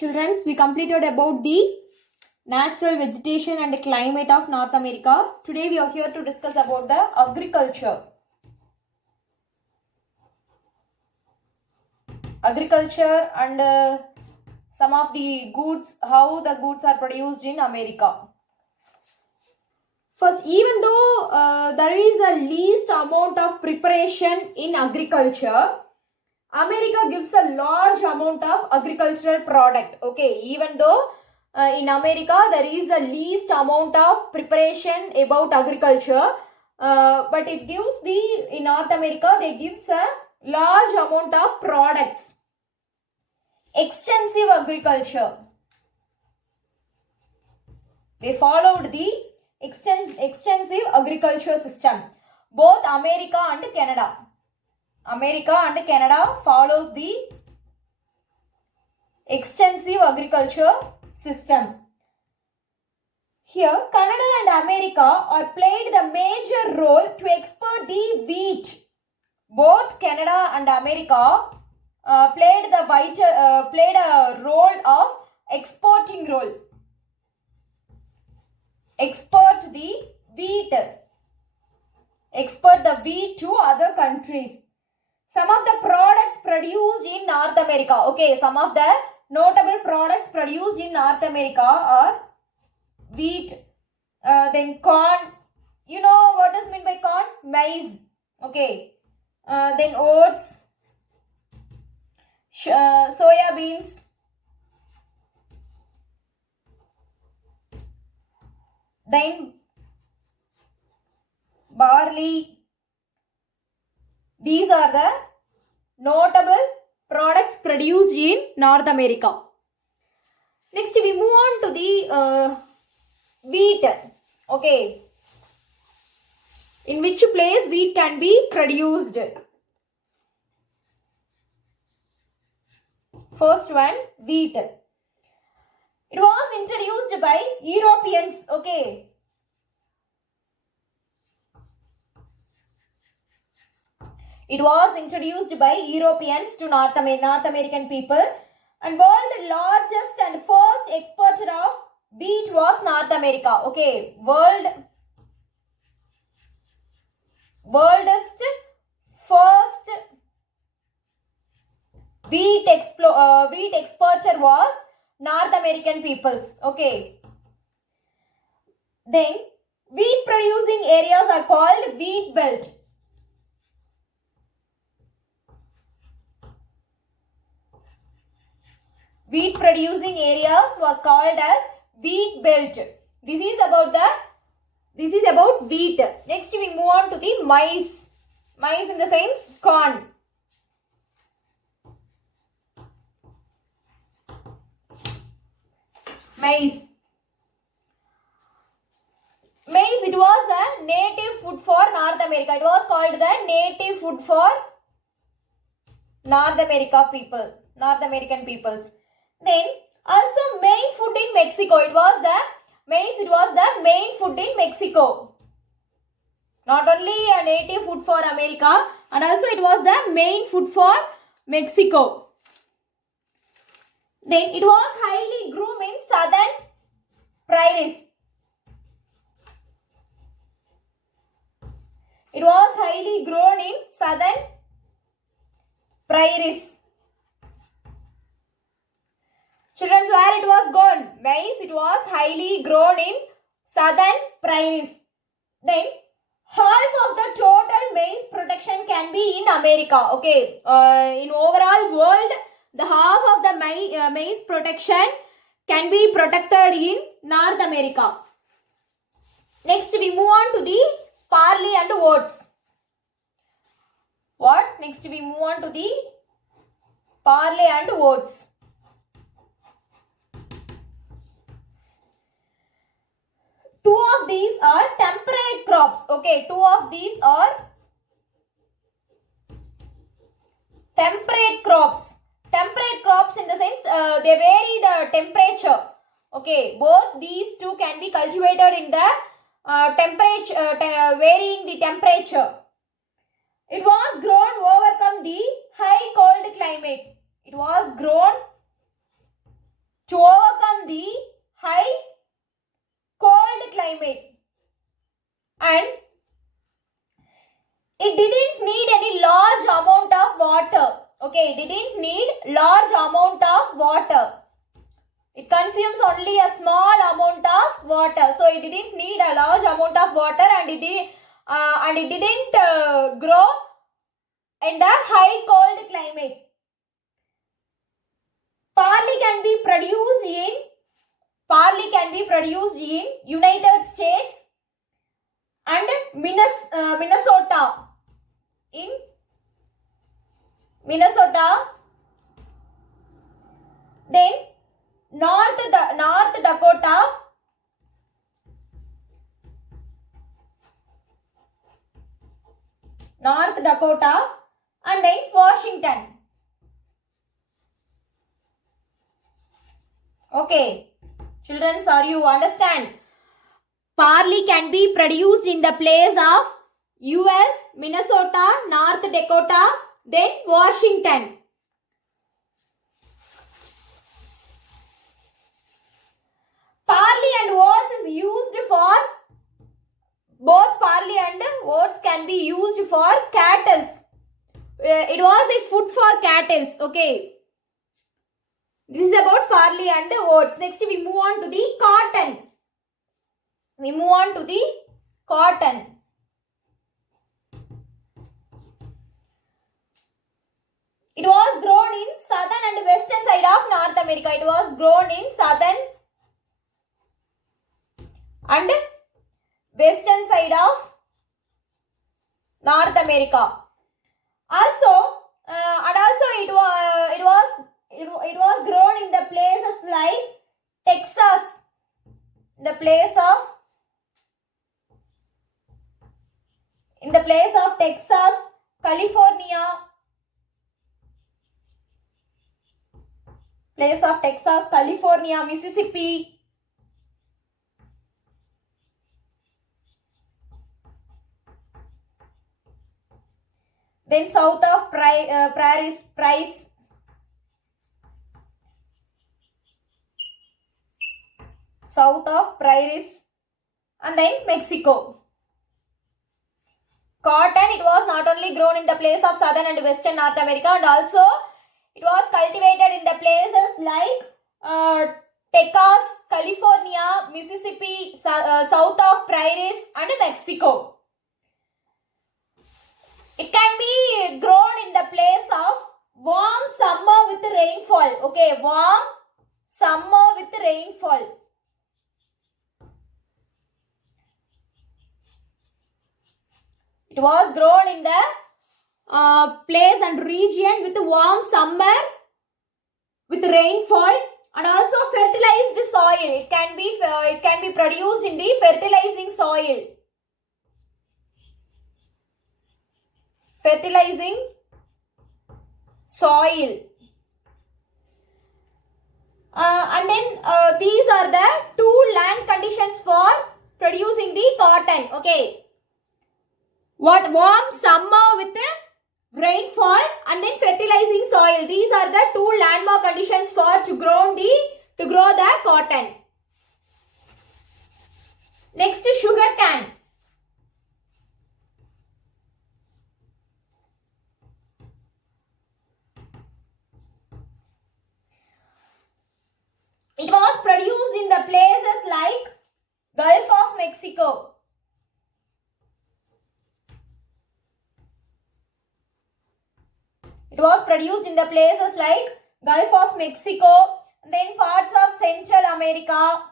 Children, we completed about the natural vegetation and climate of North America. Today we are here to discuss about the agriculture. Agriculture and some of the goods, how the goods are produced in America. First, even though there is a least amount of preparation in agriculture, America gives a large amount of agricultural product. Okay, even though in America there is a least amount of preparation about agriculture, but it gives in North America they gives a large amount of products. Extensive agriculture. They followed the extensive agriculture system. Both America and Canada. America and Canada follows the extensive agriculture system. Here, Canada and America are played the major role to export the wheat. Both Canada and America played a role of exporting role. Export the wheat. Export the wheat to other countries. Some of the products produced in North America. Okay, some of the notable products produced in North America are wheat, then corn. You know what is meant by corn? Maize. Okay. Then oats, soya beans, then barley. These are the notable products produced in North America. Next, we move on to the wheat. Okay. In which place wheat can be produced? First one, wheat. It was introduced by Europeans. Okay. It was introduced by Europeans to North American people, and world's largest and first exporter of wheat was North America. Okay, world's first wheat exporter was North American peoples. Okay. Then wheat producing areas are called wheat belt. Wheat producing areas was called as wheat belt. This is about wheat. Next we move on to the maize. Maize in the sense corn. Maize. Maize, it was a native food for North America. It was called the native food for North American peoples. Then also main food in Mexico. It was the main food in Mexico. Not only a native food for America, and also it was the main food for Mexico. Then it was highly grown in southern prairies. It was highly grown in southern prairies. Children, where it was grown? Maize, it was highly grown in southern prairies. Then, half of the total maize production can be in America. Okay, in overall world, the half of the maize production can be protected in North America. Next, we move on to the barley and oats. What? Next, we move on to the barley and oats. Two of these are temperate crops. Okay, two of these are temperate crops. Temperate crops in the sense they vary the temperature. Okay, both these two can be cultivated in the varying the temperature. It was grown overcome the high cold climate. It was grown the high cold climate, and it didn't need any large amount of water. Okay, it didn't need large amount of water. It consumes only a small amount of water, so it didn't need a large amount of water, and it didn't grow in the high cold climate. Barley can be produced in United States and Minnesota. In Minnesota, then North Dakota, and then Washington. Okay, children, are you understand? Barley can be produced in the place of US, Minnesota, North Dakota, then Washington. Barley and oats is used for, both barley and oats can be used for cattle. It was a food for cattle. Okay. This is about barley and oats. Next we move on to the cotton. It was grown in southern and western side of North America. It was grown in southern and western side of North America. Also, it was grown in the places like Texas, in the place of Texas, California, Mississippi, then south of prairies, and then Mexico. Cotton, it was not only grown in the place of southern and western North America, and also it was cultivated in the places like Texas, California, Mississippi, south of prairies, and Mexico. It can be grown in the place of warm summer with rainfall. Okay, warm summer with rainfall. It was grown in the place and region with warm summer with rainfall, and also fertilized soil. It can be produced in the fertilizing soil. And then these are the two land conditions for producing the cotton. Okay. What? Warm summer with rainfall and then fertilizing soil. These are the two landmark conditions for to grow the cotton. Next, sugar cane. It was produced in the places like Gulf of Mexico. It was produced in the places like Gulf of Mexico, then parts of Central America,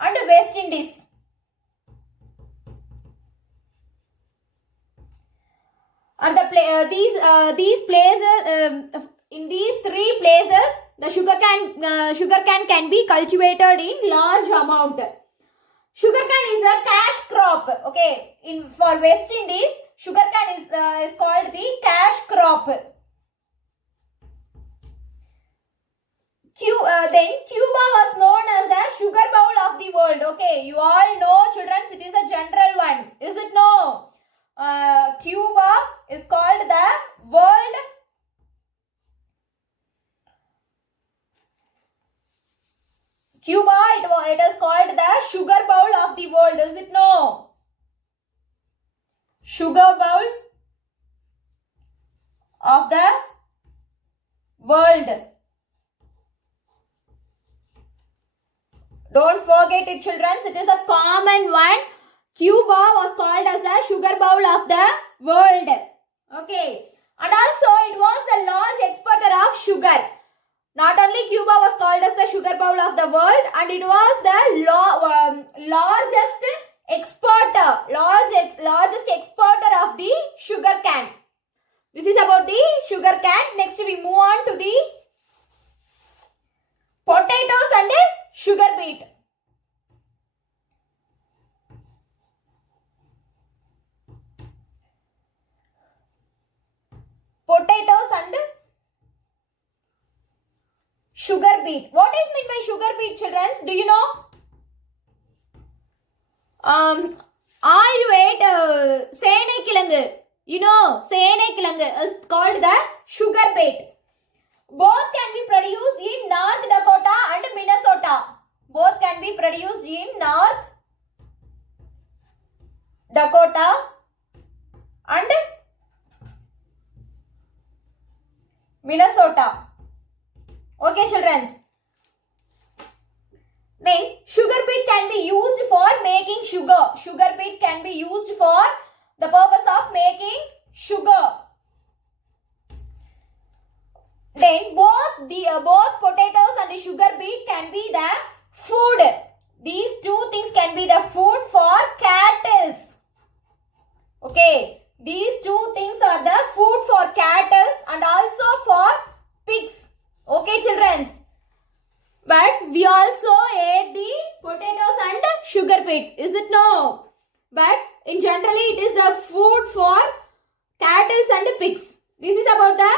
and West Indies. And these places, in these three places, the sugarcane can be cultivated in large amount. Sugarcane is a cash crop. Okay, for West Indies, sugarcane is called the cash crop. Then Cuba was known as the sugar bowl of the world. Okay, you all know, children, it is a general one. Is it no? Cuba is called the world Cuba, it is called the sugar bowl of the world. Is it no? Sugar bowl of the world. Don't forget it, children. It is a common one. Cuba was called as the sugar bowl of the world. Okay. And also it was the large exporter of sugar. Not only Cuba was called as the sugar bowl of the world, and it was the largest exporter of the sugar cane. This is about the sugar cane. Next we move on to the potatoes and sugar beet. Potatoes and sugar beet. What is meant by sugar beet, children? Do you know? Are you ate Senekilangu? You know, Senekilangu is called the sugar beet. Both can be produced in North Dakota and Minnesota. Both can be produced in North Dakota and Minnesota. Okay, children. Then sugar beet can be used for making sugar. Sugar beet can be used for the purpose of making sugar. Then both potatoes and the sugar beet can be the food. These two things can be the food for cattle. Okay, these two things are the food for cattle and also for pigs. Okay, children. But we also ate the potatoes and sugar beet. Is it no? But in generally it is the food for cattle and pigs. This is about the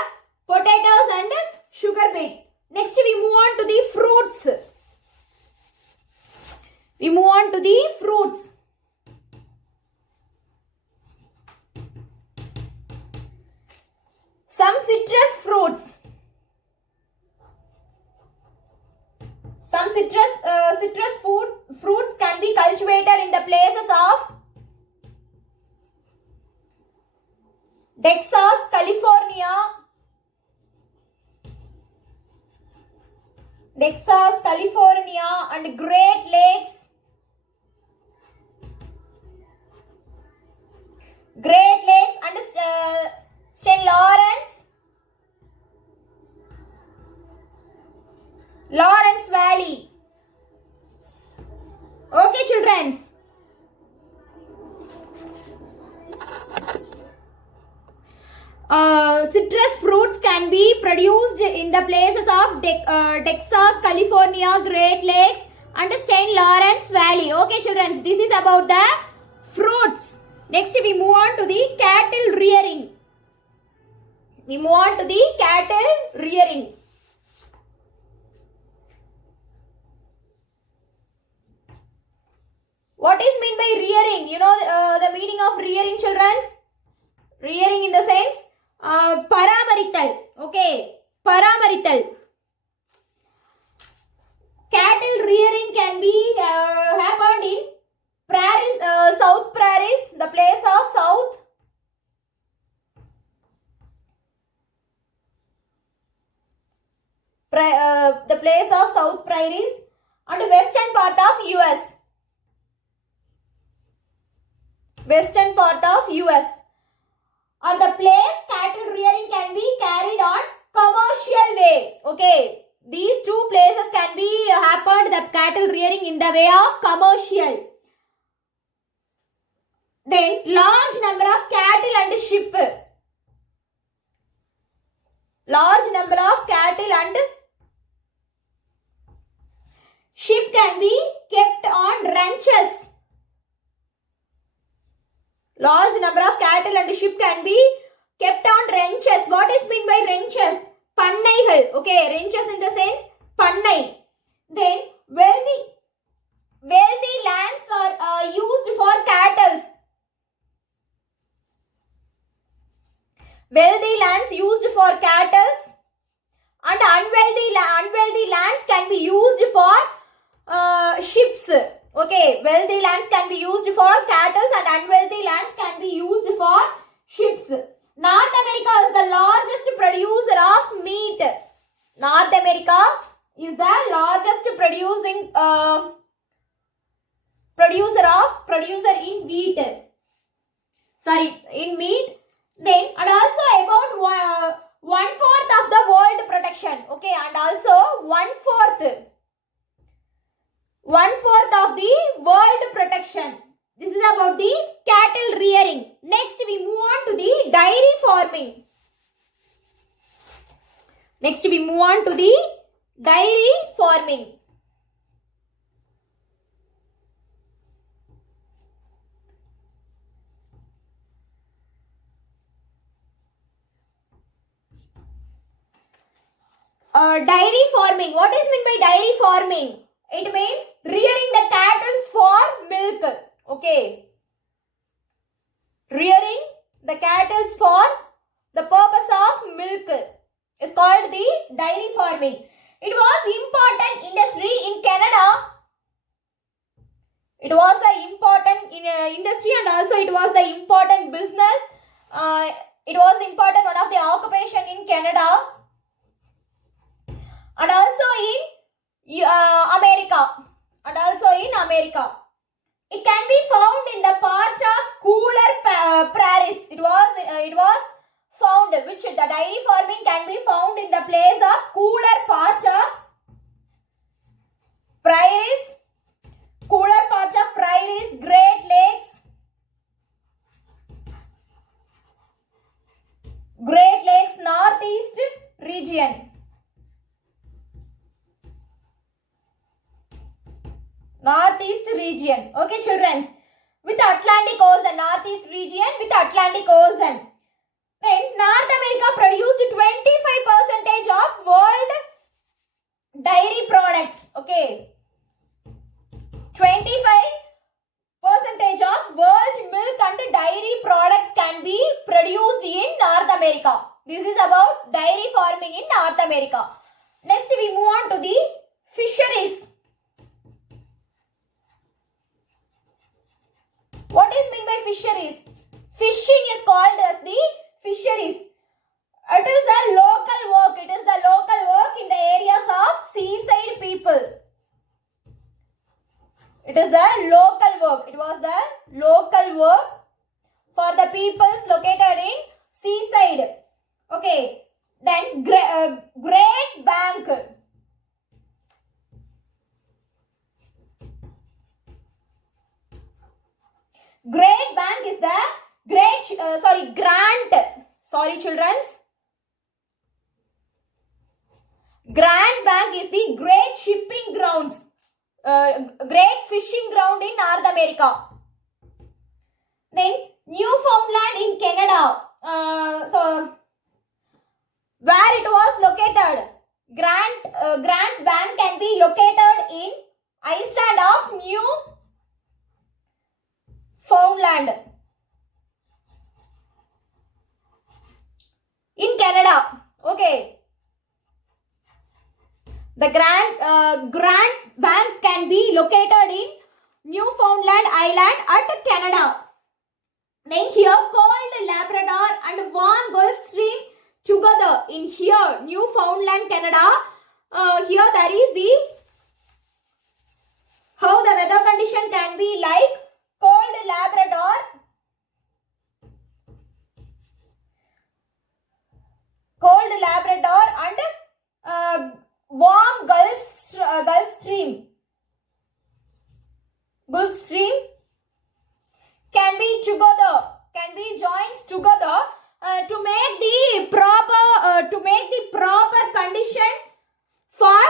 potatoes and sugar beet. Next we move on to the fruits. We move on to the fruits. Some citrus fruits. Some citrus fruits can be cultivated in the places of Texas, California, and Great Lakes, and St. Lawrence Valley. Okay, children. Citrus fruits can be produced in the places of Texas, California, Great Lakes and St. Lawrence Valley. Okay, children. This is about the fruits. Next, we move on to the cattle rearing. What is meant by rearing? You know the meaning of rearing, children? Rearing in the sense paramarital. Okay, paramarital. Cattle rearing can be happened in prairies, South Prairies, the place of South Prairies and western part of US. Or the place cattle rearing can be carried on commercial way. Okay, these two places can be happened, the cattle rearing in the way of commercial. Then large number of cattle and sheep. Large number of cattle and sheep can be kept on ranches. Large number of cattle and sheep can be kept on ranches. What is meant by ranches? Pannaigal. Okay, ranches in the sense pannai. Then wealthy lands are used for cattle. Wealthy lands used for cattle and unwealthy lands can be used for ships. Okay, wealthy lands can be used for cattle and unwealthy lands can be used for ships. North America is the largest producer of meat. North America is the largest producer in wheat. Sorry, in meat. Then and also about 1/4 of the world production. Okay, and also 1/4 of the world production. This is about the cattle rearing. Next, we move on to the dairy farming. Next, we move on to the dairy farming. Dairy farming. What is meant by dairy farming? It means rearing the cattle for milk. Okay. Rearing the cattle for the purpose of milk is called the dairy farming. It was important industry in Canada. It was an important industry and also it was the important business. It was important one of the occupation in Canada and also in America. It can be found in the part of cooler prairies. It was found which the dairy farming can be found in the place of cooler part of prairies, Great Lakes, Northeast region. Northeast region. Okay, children. With Atlantic Ocean, Northeast region with Atlantic Ocean. Then North America produced 25% of world dairy products. Okay. 25% of world milk and dairy products can be produced in North America. This is about dairy farming in North America. Next, we move on to the fisheries. What is meant by fisheries? Fishing is called as the fisheries. It is the local work. It is the local work in the areas of seaside people. It is the local work. It was the local work for the peoples located in seaside. Okay. Then Great Bank. Great Bank is the Grand Bank is the great shipping grounds, great fishing ground in North America. Then Newfoundland in Canada. Where it was located? Grand Bank can be located in island of Newfoundland in Canada. Okay. The Grand Bank can be located in Newfoundland Island at Canada. Then here cold Labrador and warm Gulf Stream together in here Newfoundland, Canada. Here there is the how the weather condition can be like cold Labrador and warm Gulf Stream can be joined together to make the proper condition for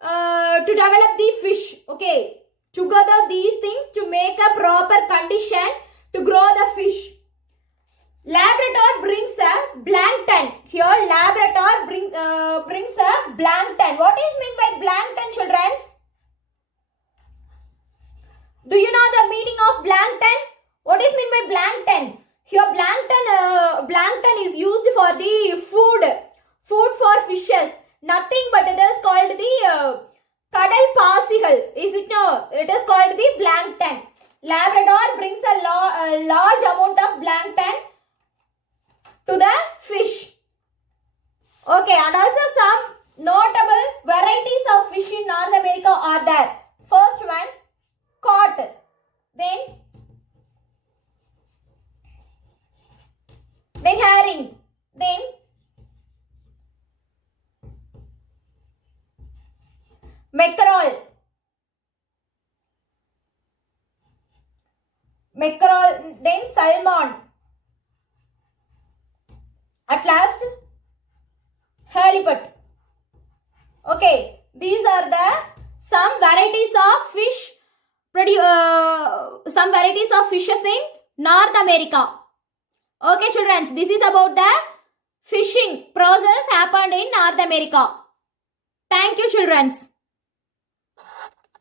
to develop the fish. Okay, together these things to make a proper condition to grow the fish. Labrador brings a plankton. Here Labrador brings a plankton. What is meant by plankton, children? Do you know the meaning of plankton? What is meant by plankton? Here plankton is used for the food for fishes. Nothing but it is called the Kadal paasigal. Is it no? It is called the plankton. Labrador brings a large amount of plankton to the fish. Okay, and also some notable varieties of fish in North America are there. First one, cod. Then herring. Then mackerel. Then salmon. At last, halibut. Okay, these are the some varieties of fish. Some varieties of fishes in North America. Okay, children, this is about the fishing process happened in North America. Thank you, children.